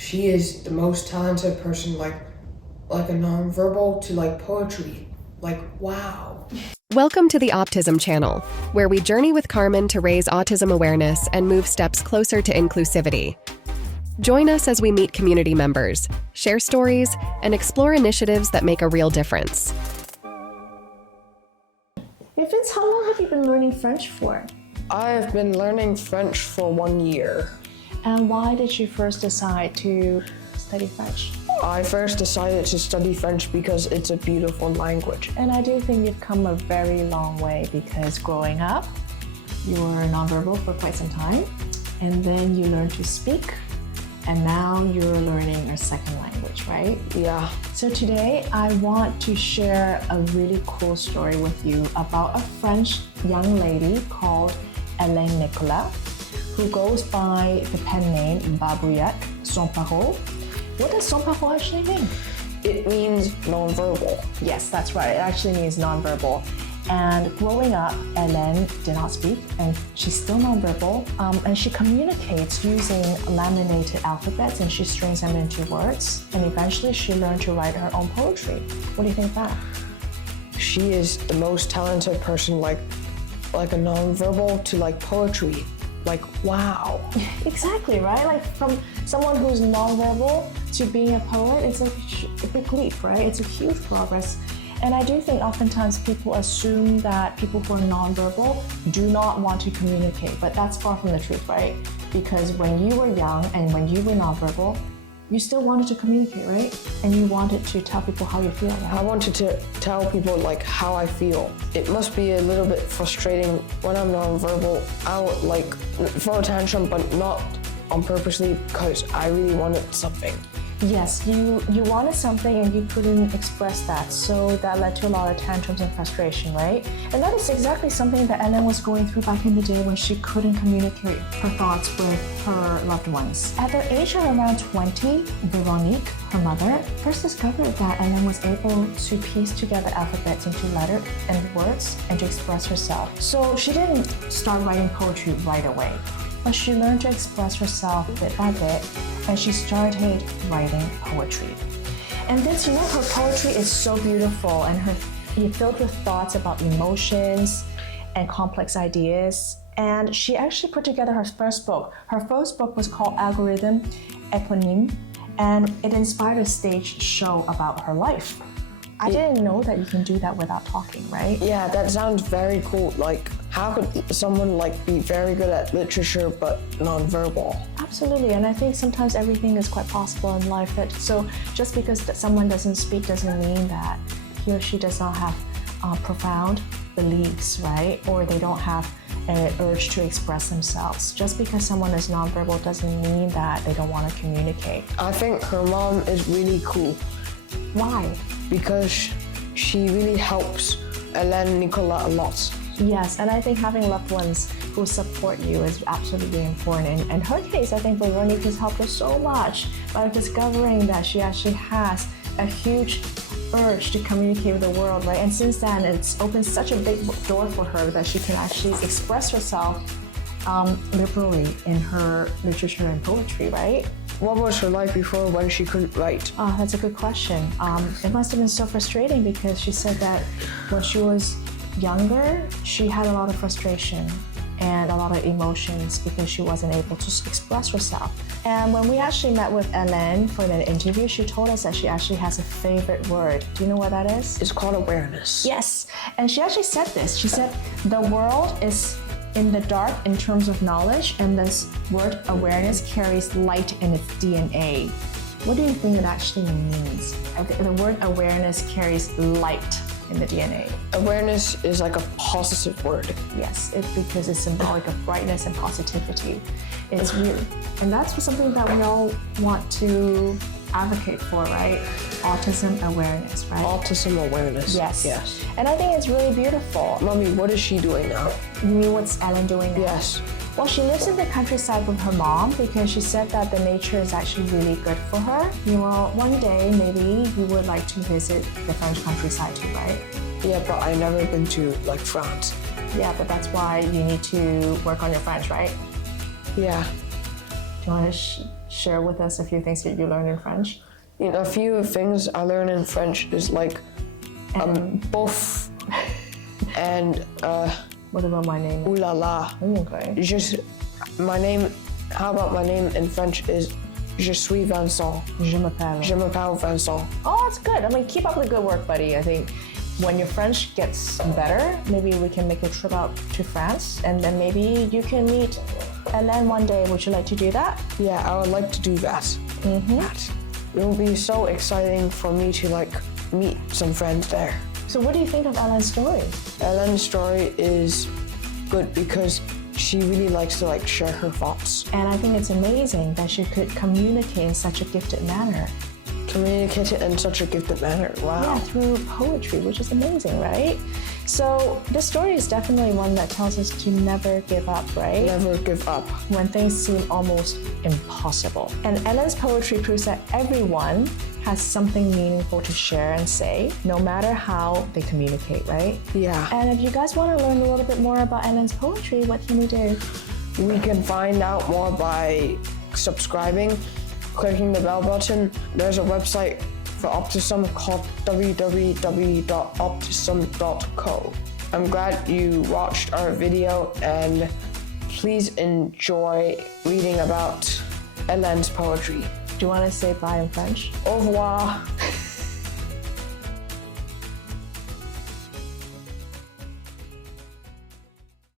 She is the most talented person, like a nonverbal to like poetry. Like, wow. Welcome to the Optism channel, where we journey with Carmen to raise autism awareness and move steps closer to inclusivity. Join us as we meet community members, share stories, and explore initiatives that make a real difference. Hey Vince, how long have you been learning French for? I've been learning French for 1 year. And why did you first decide to study French? I first decided to study French because it's a beautiful language. And I do think you've come a very long way because growing up, you were nonverbal for quite some time, and then you learned to speak, and now you're learning a second language, right? Yeah. So today, I want to share a really cool story with you about a French young lady called Hélène Nicolas, who goes by the pen name Babouillette Sans Parole. What does sans parole actually mean? It means nonverbal. Yes, that's right. It actually means nonverbal. And growing up, Hélène did not speak, and she's still nonverbal. And she communicates using laminated alphabets, and she strings them into words. And eventually, she learned to write her own poetry. What do you think of that? She is the most talented person, like a nonverbal to like poetry. Like, wow. Exactly, right? Like from someone who's nonverbal to being a poet, it's a big leap, right? It's a huge progress. And I do think oftentimes people assume that people who are nonverbal do not want to communicate, but that's far from the truth, right? Because when you were young and when you were nonverbal, you still wanted to communicate, right? And you wanted to tell people how you feel, right? I wanted to tell people like how I feel. It must be a little bit frustrating when I'm nonverbal. I would like throw a tantrum, but not on purposely, because I really wanted something. Yes, you wanted something and you couldn't express that, so that led to a lot of tantrums and frustration, right? And that is exactly something that Hélène was going through back in the day when she couldn't communicate her thoughts with her loved ones. At the age of around 20, Veronique, her mother, first discovered that Hélène was able to piece together alphabets into letters and words and to express herself. So she didn't start writing poetry right away, but she learned to express herself bit by bit, and she started writing poetry. And this, you know, her poetry is so beautiful, and it's filled with thoughts about emotions and complex ideas. And she actually put together her first book. Her first book was called Algorithm Eponyme, and it inspired a stage show about her life. I didn't know that you can do that without talking, right? Yeah, that sounds very cool. Like, how could someone like be very good at literature but nonverbal? Absolutely, and I think sometimes everything is quite possible in life. So just because someone doesn't speak doesn't mean that he or she does not have profound beliefs, right? Or they don't have an urge to express themselves. Just because someone is nonverbal doesn't mean that they don't want to communicate. I think her mom is really cool. Why? Because she really helps Hélène Nicolas a lot. Yes, and I think having loved ones who support you is absolutely important. In her case, I think Veronique has helped her so much by discovering that she actually has a huge urge to communicate with the world, right? And since then, it's opened such a big door for her that she can actually express herself liberally in her literature and poetry, right? What was her life before when she couldn't write? Oh, that's a good question. It must have been so frustrating because she said that when she was younger, she had a lot of frustration and a lot of emotions because she wasn't able to express herself. And when we actually met with Hélène for an interview, she told us that she actually has a favorite word. Do you know what that is? It's called awareness. Yes, and she actually said this. She said, the world is in the dark in terms of knowledge, and this word awareness carries light in its DNA. What do you think it actually means? The word awareness carries light in the DNA. Awareness is like a positive word. Yes, because it's symbolic of brightness and positivity. It's really, and that's something that we all want to advocate for, right? Autism awareness, right? Autism awareness. Yes. Yes. And I think it's really beautiful. Mommy, what is she doing now? You mean what's Hélène doing now? Yes. Well, she lives in the countryside with her mom because she said that the nature is actually really good for her. You know, one day maybe you would like to visit the French countryside too, right? Yeah, but I've never been to like France. Yeah, but that's why you need to work on your French, right? Yeah. Do you want to share with us a few things that you learned in French? You know, a few things I learned in French is like bof and What about my name? ooh la la. Okay. My name, how about my name in French is Je suis Vincent. Je m'appelle. Je m'appelle Vincent. Oh, it's good. I mean, keep up the good work, buddy. I think when your French gets better, maybe we can make a trip out to France, and then maybe you can meet Hélène one day. Would you like to do that? Yeah, I would like to do that. That. It will be so exciting for me to like meet some friends there. So what do you think of Hélène's story? Helene's story is good because she really likes to like share her thoughts. And I think it's amazing that she could communicate in such a gifted manner. Communicate it in such a gifted manner. Wow. Yeah, through poetry, which is amazing, right? So this story is definitely one that tells us to never give up, right? Never give up. When things seem almost impossible. And Hélène's poetry proves that everyone has something meaningful to share and say, no matter how they communicate, right? Yeah. And if you guys want to learn a little bit more about Hélène's poetry, what can we do? We can find out more by subscribing, clicking the bell button. There's a website for Optism called www.optism.co. I'm glad you watched our video and please enjoy reading about Hélène's poetry. Do you want to say bye in French? Au revoir.